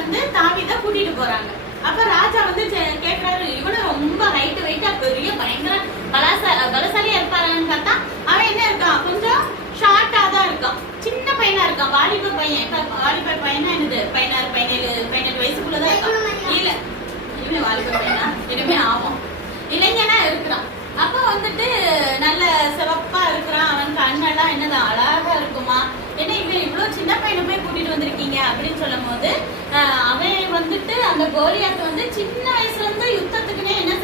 வந்து தாவீதை கூட்டிட்டு போறாங்க. அப்ப ராஜா வந்து கேக்குறாரு, இவனு ரொம்ப ஹைட் வெயிட்டா பெரிய பயங்கர பலசாலியா இருப்பாரான்னு பார்த்தா அவன் என்ன இருக்கான், கொஞ்சம் ஷார்ட்டா தான் இருக்கான், சின்ன பையனா இருக்கான், வாலிப பையனா என்னது 16-17 வயசுக்குள்ளதான் இருக்கான். இல்ல இவன் வாலிப பையனா இனிமே ஆகும், இளைஞனா இருக்கிறான். அப்ப வந்துட்டு நல்ல சிவப்பா இருக்கிறான், அவன் கண்ணெல்லாம் என்னது அழகா இருக்குமா, என்ன இவன் இவ்வளவு சின்ன பையனை போய் கூட்டிட்டு வந்திருக்கீங்க அப்படின்னு சொல்லும் போது அவன் வந்துட்டு அந்த கோலியாத் வந்து சின்ன வயசுல இருந்து யுத்தத்துக்குன்னே என்ன